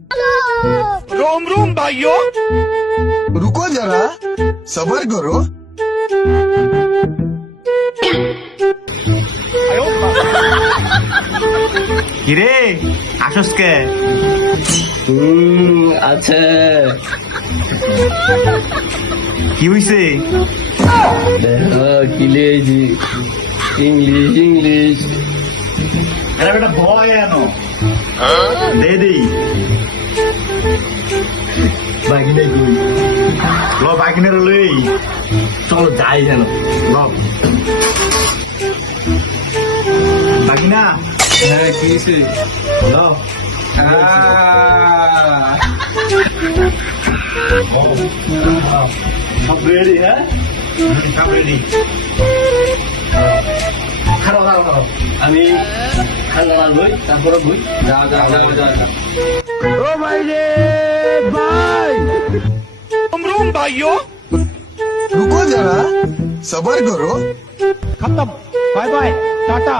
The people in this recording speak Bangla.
रोम रोम भाइयों, रुको जरा सबर करो। কিরে আসস কে? আছে কি হইছে? কি লিয়েছি ইংলিশ ইংলিশ আরে বেটা ভয় এনো দে দেই বাকিটা কি ল বাকিনের লই চলো যাই যেন ল বাকিনা হ্যাঁ কি হয়েছে ল সব রেডি হ্যাঁ সব রেডি খারাপ খারাপ খারাপ আমি খালা বই তারপরে বই যা যা যা যা रोम रोम भाइयों। रुको जरा सबर करो। खत्म, बाय बाय, टाटा।